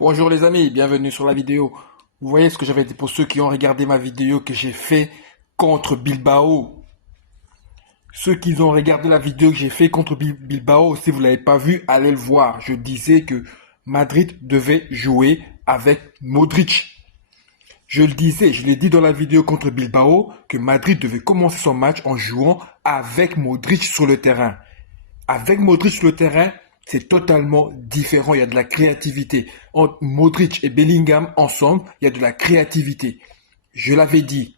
Bonjour les amis, bienvenue sur la vidéo. Vous voyez ce que j'avais dit pour ceux qui ont regardé ma vidéo que j'ai fait contre Bilbao. Ceux qui ont regardé la vidéo que j'ai fait contre Bilbao, si vous ne l'avez pas vu, allez le voir. Je disais que Madrid devait jouer avec Modric. Je le disais, je l'ai dit dans la vidéo contre Bilbao, que Madrid devait commencer son match en jouant avec Modric sur le terrain. Avec Modric sur le terrain, c'est totalement différent. Il y a de la créativité. Entre Modric et Bellingham ensemble, il y a de la créativité. Je l'avais dit.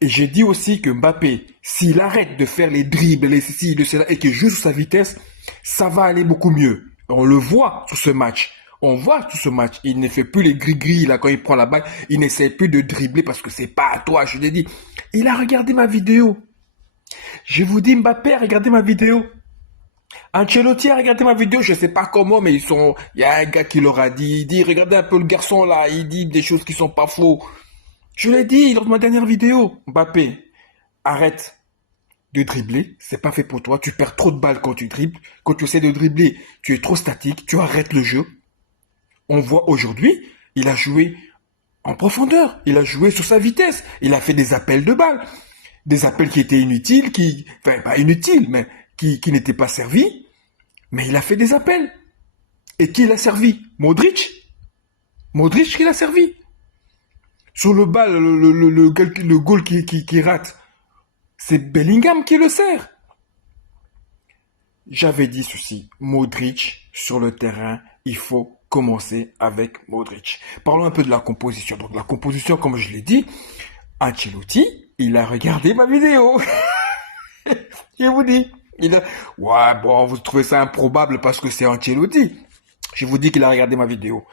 Et j'ai dit aussi que Mbappé, s'il arrête de faire les dribbles, les ceci, le cela, et qu'il joue sur sa vitesse, ça va aller beaucoup mieux. On le voit sur ce match. On voit sur ce match. Il ne fait plus les gris-gris là quand il prend la balle. Il n'essaie plus de dribbler parce que c'est pas à toi, je l'ai dit. Il a regardé ma vidéo. Je vous dis, Mbappé a regardé ma vidéo. Ancelotti a regardé ma vidéo, je sais pas comment, mais il y a un gars qui leur a dit, il dit, regardez un peu le garçon là, il dit des choses qui sont pas faux. Je l'ai dit lors de ma dernière vidéo. Mbappé, arrête de dribbler, c'est pas fait pour toi, tu perds trop de balles quand tu dribbles, quand tu essaies de dribbler, tu es trop statique, tu arrêtes le jeu. On voit aujourd'hui, il a joué en profondeur, il a joué sur sa vitesse, il a fait des appels de balles, des appels qui étaient inutiles, enfin pas inutiles, mais qui n'étaient pas servis, mais il a fait des appels. Et qui l'a servi? Modric. Modric qui l'a servi. Sur le bal, le goal qui rate, c'est Bellingham qui le sert. J'avais dit ceci, Modric sur le terrain, il faut commencer avec Modric. Parlons un peu de la composition. Donc la composition, comme je l'ai dit, Ancelotti, il a regardé ma vidéo. Je vous dis. Ouais, bon, vous trouvez ça improbable parce que c'est Ancelotti. Je vous dis qu'il a regardé ma vidéo.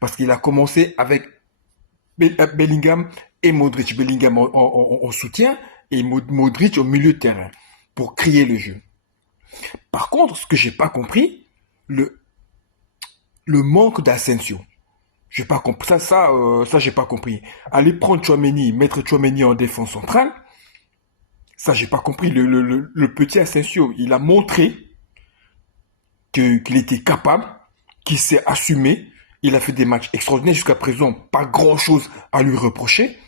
Parce qu'il a commencé avec Bellingham et Modric. Bellingham en soutien et Modric au milieu de terrain pour créer le jeu. Par contre, ce que j'ai pas compris, le manque d'Asensio. J'ai pas compris. Ça, j'ai pas compris. Aller prendre Tchouaméni, mettre Tchouaméni en défense centrale, ça, j'ai pas compris. Le petit Asensio, il a montré qu'il était capable, qu'il s'est assumé. Il a fait des matchs extraordinaires jusqu'à présent. Pas grand-chose à lui reprocher.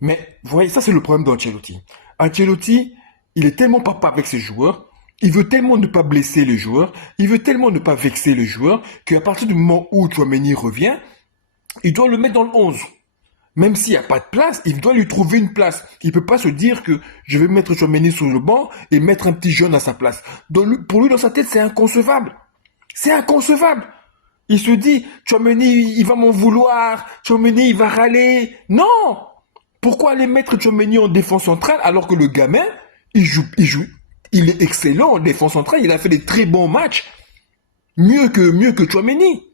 Mais, vous voyez, ça, c'est le problème d'Ancelotti. Ancelotti, il est tellement papa avec ses joueurs. Il veut tellement ne pas blesser les joueurs. Il veut tellement ne pas vexer les joueurs qu'à partir du moment où Tchouaméni revient, il doit le mettre dans le 11. Même s'il n'y a pas de place, il doit lui trouver une place. Il ne peut pas se dire que je vais mettre Tchouaméni sur le banc et mettre un petit jeune à sa place. Pour lui, dans sa tête, c'est inconcevable. C'est inconcevable. Il se dit, Tchouaméni, il va m'en vouloir. Tchouaméni, il va râler. Non! Pourquoi aller mettre Tchouaméni en défense centrale alors que le gamin, il est excellent en défense centrale. Il a fait des très bons matchs. Mieux que Tchouaméni.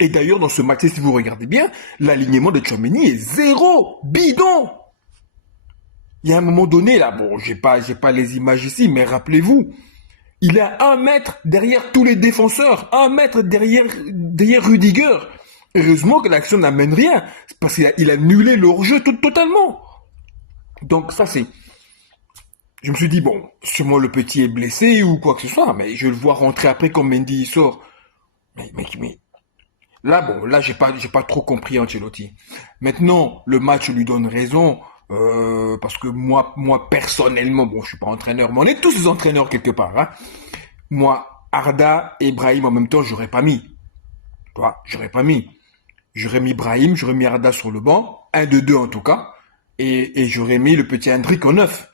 Et d'ailleurs, dans ce match, si vous regardez bien, l'alignement de Tchouaméni est zéro, bidon. Il y a un moment donné, là, bon, j'ai pas les images ici, mais rappelez-vous, il est à 1 mètre derrière tous les défenseurs, 1 mètre derrière Rudiger. Heureusement que l'action n'amène rien, parce qu'il a annulé leur jeu totalement. Donc ça, je me suis dit, bon, sûrement le petit est blessé ou quoi que ce soit, mais je le vois rentrer après quand Mendy sort. Mais là, bon, là, j'ai pas trop compris Ancelotti. Maintenant, le match lui donne raison, parce que moi, personnellement, bon, je suis pas entraîneur, mais on est tous des entraîneurs quelque part, hein. Moi, Arda et Brahim en même temps, j'aurais pas mis. Tu vois, j'aurais pas mis. J'aurais mis Brahim, j'aurais mis Arda sur le banc, un de deux en tout cas, et j'aurais mis le petit Hendrick en neuf.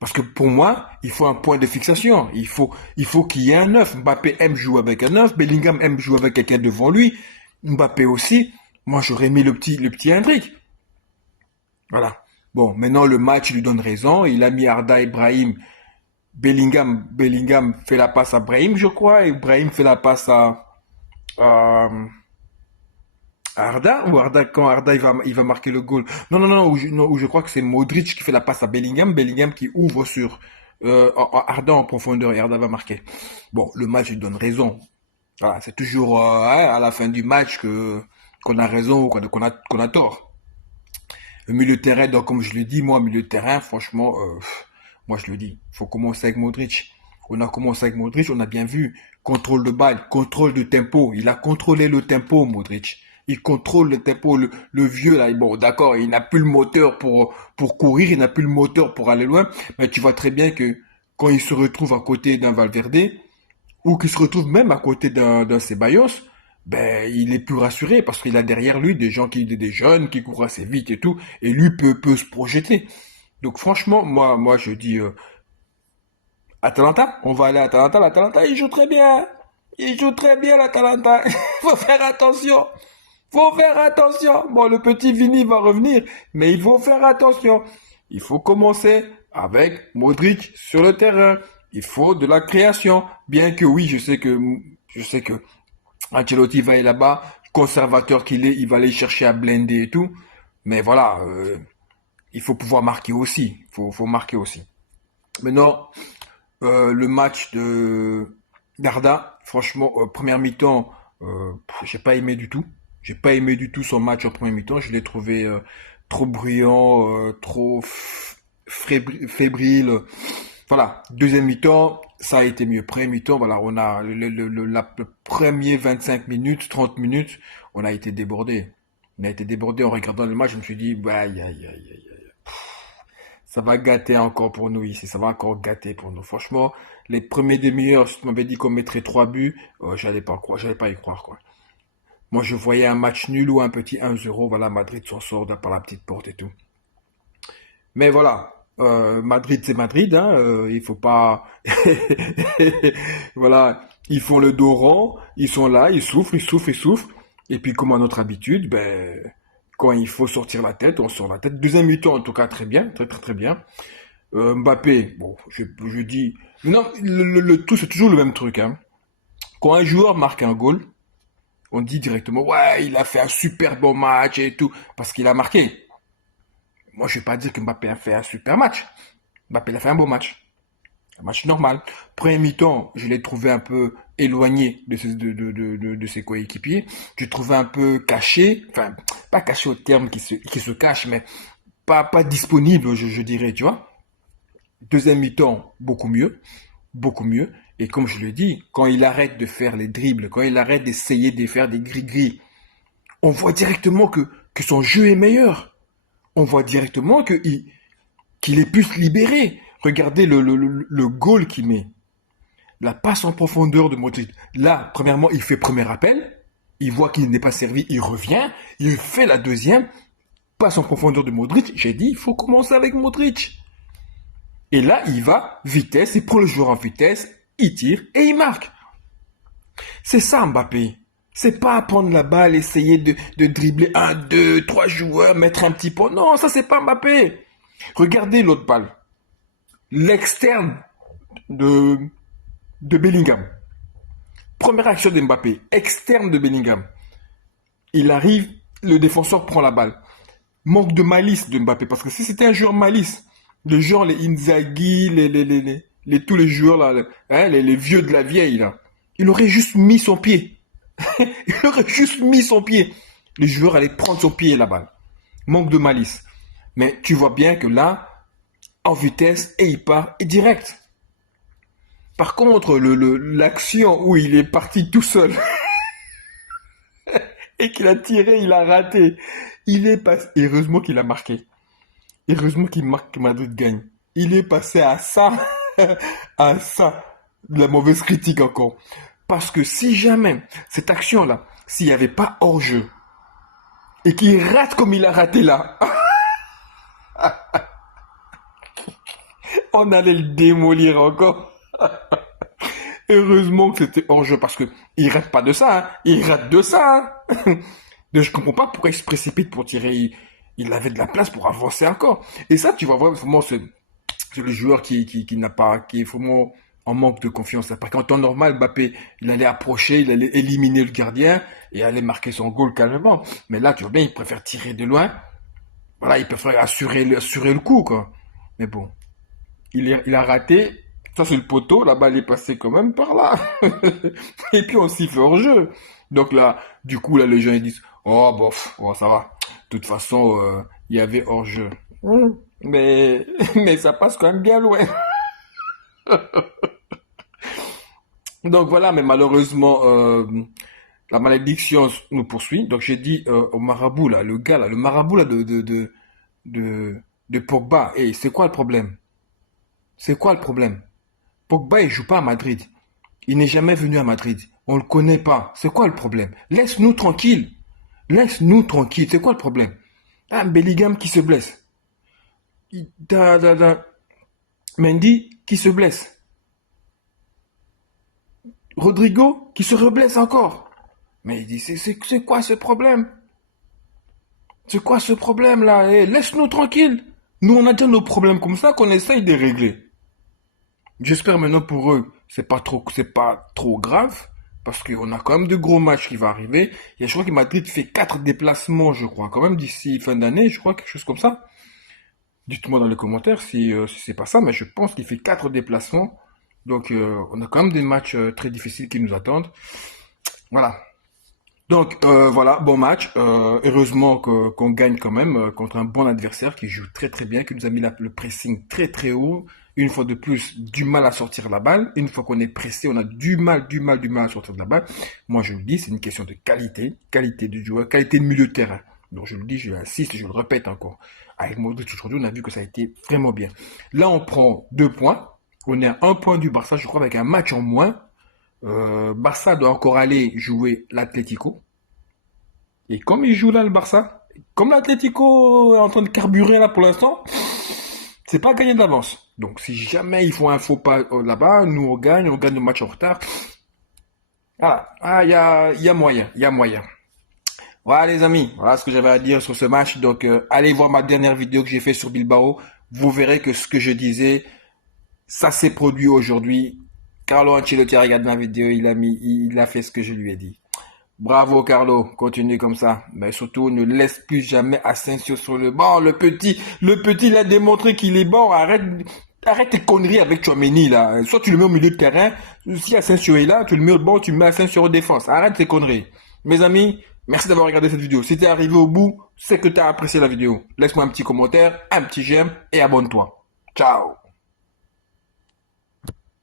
Parce que pour moi, il faut un point de fixation. Il faut qu'il y ait un neuf. Mbappé aime jouer avec un neuf. Bellingham aime jouer avec quelqu'un devant lui. Mbappé aussi. Moi, j'aurais mis le petit Hendrick. Voilà. Bon, maintenant, le match lui donne raison. Il a mis Arda et Brahim. Bellingham fait la passe à Brahim, je crois. Et Brahim fait la passe à Arda, ou Arda, quand Arda il va marquer le goal. Non, non, non, où je crois que c'est Modric qui fait la passe à Bellingham, Bellingham qui ouvre sur Arda en profondeur et Arda va marquer. Bon, le match lui donne raison. Voilà, c'est toujours hein, à la fin du match qu'on a raison ou qu'on a tort. Le milieu de terrain, donc comme je le dis, moi, milieu de terrain, franchement, moi je le dis, faut commencer avec Modric. On a commencé avec Modric, on a bien vu. Contrôle de balle, contrôle de tempo. Il a contrôlé le tempo, Modric. Il contrôle le tempo. Le vieux, là, bon, d'accord, il n'a plus le moteur pour courir, il n'a plus le moteur pour aller loin. Mais tu vois très bien que quand il se retrouve à côté d'un Valverde, ou qu'il se retrouve même à côté d'un Ceballos, ben, il est plus rassuré parce qu'il a derrière lui des gens des jeunes qui courent assez vite et tout, et lui peut se projeter. Donc franchement, moi je dis Atalanta, on va aller à Atalanta. L'Atalanta, il joue très bien. Il joue très bien l'Atalanta. Faut faire attention. Faut faire attention. Bon, le petit Vini va revenir, mais il faut faire attention. Il faut commencer avec Modric sur le terrain. Il faut de la création. Bien que oui, je sais que Ancelotti va aller là-bas, conservateur qu'il est, il va aller chercher à blender et tout. Mais voilà, il faut pouvoir marquer aussi. Faut marquer aussi. Maintenant, le match de d'Arda, franchement, première mi-temps, j'ai pas aimé du tout. J'ai pas aimé du tout son match en première mi-temps. Je l'ai trouvé trop bruyant, trop fébrile. Voilà, deuxième mi-temps, ça a été mieux. Première mi-temps, voilà, on a le premier 25 minutes, 30 minutes, on a été débordé. On a été débordé en regardant le match. Je me suis dit, bah, aïe, aïe, aïe, aïe. Ça va gâter encore pour nous ici, ça va encore gâter pour nous. Franchement, les premiers demi-heures, si tu m'avais dit qu'on mettrait 3 buts, j'allais pas croire, j'allais pas y croire, quoi. Moi, je voyais un match nul ou un petit 1-0, voilà, Madrid s'en sort par la petite porte et tout. Mais voilà, Madrid c'est Madrid, hein, il faut pas, voilà, ils font le dos rond, ils sont là, ils souffrent, ils souffrent, ils souffrent. Et puis, comme à notre habitude, ben, quand il faut sortir la tête, on sort la tête. Deuxième mi-temps, en tout cas, très bien, très très très bien. Mbappé, bon, je dis, non, le tout c'est toujours le même truc, hein. Quand un joueur marque un goal, on dit directement, ouais, il a fait un super bon match et tout, parce qu'il a marqué. Moi, je vais pas dire que Mbappé a fait un super match. Mbappé a fait un bon match. Un match normal. Premier mi-temps, je l'ai trouvé un peu éloigné de ses coéquipiers. Je l'ai trouvé un peu caché. Enfin, pas caché au terme qui se cache, mais pas disponible, je dirais, tu vois. Deuxième mi-temps, beaucoup mieux. Beaucoup mieux. Et comme je le dis, quand il arrête de faire les dribbles, quand il arrête d'essayer de faire des gris-gris, on voit directement que son jeu est meilleur. On voit directement qu'il est plus libéré. Regardez le goal qu'il met. La passe en profondeur de Modric. Là, premièrement, il fait premier appel. Il voit qu'il n'est pas servi. Il revient. Il fait la deuxième. Passe en profondeur de Modric. J'ai dit, il faut commencer avec Modric. Et là, il va, vitesse. Il prend le joueur en vitesse. Il tire et il marque. C'est ça, Mbappé. C'est pas prendre la balle, essayer de dribbler un, deux, trois joueurs, mettre un petit pot. Non, ça c'est pas Mbappé. Regardez l'autre balle. L'externe de, de Bellingham. Première action de Mbappé. Externe de Bellingham. Il arrive, le défenseur prend la balle. Manque de malice de Mbappé. Parce que si c'était un joueur malice, le genre les Inzaghi, tous les joueurs là, hein, les vieux de la vieille là, il aurait juste mis son pied. Il aurait juste mis son pied. Le joueur allait prendre son pied là-bas. Manque de malice. Mais tu vois bien que là, en vitesse, et il part, et direct. Par contre, l'action où il est parti tout seul et qu'il a tiré, il a raté. Il est passé. Heureusement qu'il a marqué. Heureusement qu'il marque que Madrid gagne. Il est passé à ça, à ça, de la mauvaise critique encore. Parce que si jamais cette action-là, s'il n'y avait pas hors-jeu, et qu'il rate comme il a raté là, on allait le démolir encore. Heureusement que c'était hors-jeu parce que il rate pas de ça, hein. Il rate de ça, hein. Donc, je comprends pas pourquoi il se précipite pour tirer. Il avait de la place pour avancer encore. Et ça, tu vas voir, vraiment, c'est le joueur qui n'a pas, qui est vraiment en manque de confiance. Parce qu'en temps normal, Mbappé, il allait approcher, il allait éliminer le gardien et aller marquer son goal calmement. Mais là, tu vois bien, il préfère tirer de loin. Voilà, il préfère assurer le coup, quoi. Mais bon, il a raté. Ça, c'est le poteau. La balle est passée quand même par là. Et puis, on s'y fait hors jeu. Donc là, du coup, là, les gens, ils disent, oh, bof, oh, ça va. De toute façon, il y avait hors jeu. Mais ça passe quand même bien loin. Donc voilà, mais malheureusement, la malédiction nous poursuit. Donc j'ai dit au marabout là, le gars là, le marabout là de, de Pogba. Et c'est quoi le problème? C'est quoi le problème? Pogba il joue pas à Madrid. Il n'est jamais venu à Madrid. On le connaît pas. C'est quoi le problème? Laisse-nous tranquille. Laisse-nous tranquille. C'est quoi le problème? Ah, Bellingham qui se blesse. Mendy qui se blesse. Rodrigo qui se reblesse encore. Mais il dit, c'est quoi ce problème? C'est quoi ce problème là? Eh, laisse-nous tranquille. Nous, on a déjà nos problèmes comme ça qu'on essaye de régler. J'espère maintenant pour eux, c'est pas trop grave. Parce qu'on a quand même de gros matchs qui vont arriver. Je crois que Madrid fait 4 déplacements, je crois, quand même d'ici fin d'année, je crois, quelque chose comme ça. Dites-moi dans les commentaires si c'est pas ça, mais je pense qu'il fait 4 déplacements. Donc, on a quand même des matchs très difficiles qui nous attendent. Voilà. Donc voilà, bon match. Heureusement qu'on gagne quand même contre un bon adversaire qui joue très très bien, qui nous a mis le pressing très très haut. Une fois de plus, du mal à sortir la balle. Une fois qu'on est pressé, on a du mal à sortir de la balle. Moi je le dis, c'est une question de qualité, qualité de joueur, qualité de milieu de terrain. Donc je le dis, je l'insiste, je le répète encore. Avec Modric aujourd'hui, on a vu que ça a été vraiment bien. Là, on prend 2 points. On est à 1 point du Barça, je crois, avec un match en moins. Barça doit encore aller jouer l'Atlético. Et comme il joue là le Barça, comme l'Atlético est en train de carburer là pour l'instant, c'est pas gagné d'avance. Donc si jamais ils font un faux pas là-bas, nous on gagne le match en retard. Voilà, ah, y a moyen, il y a moyen. Voilà les amis, voilà ce que j'avais à dire sur ce match. Donc allez voir ma dernière vidéo que j'ai fait sur Bilbao. Vous verrez que ce que je disais, ça s'est produit aujourd'hui. Carlo Ancelotti a regardé ma vidéo, il a fait ce que je lui ai dit. Bravo Carlo, continue comme ça. Mais surtout, ne laisse plus jamais Asensio sur le banc. Le petit, il a démontré qu'il est bon. Arrête tes conneries avec Tchouaméni là. Soit tu le mets au milieu de terrain. Si Asensio est là, tu le mets au banc, tu mets Asensio en défense. Arrête tes conneries. Mes amis, merci d'avoir regardé cette vidéo. Si t'es arrivé au bout, c'est que t'as apprécié la vidéo. Laisse-moi un petit commentaire, un petit j'aime et abonne-toi. Ciao.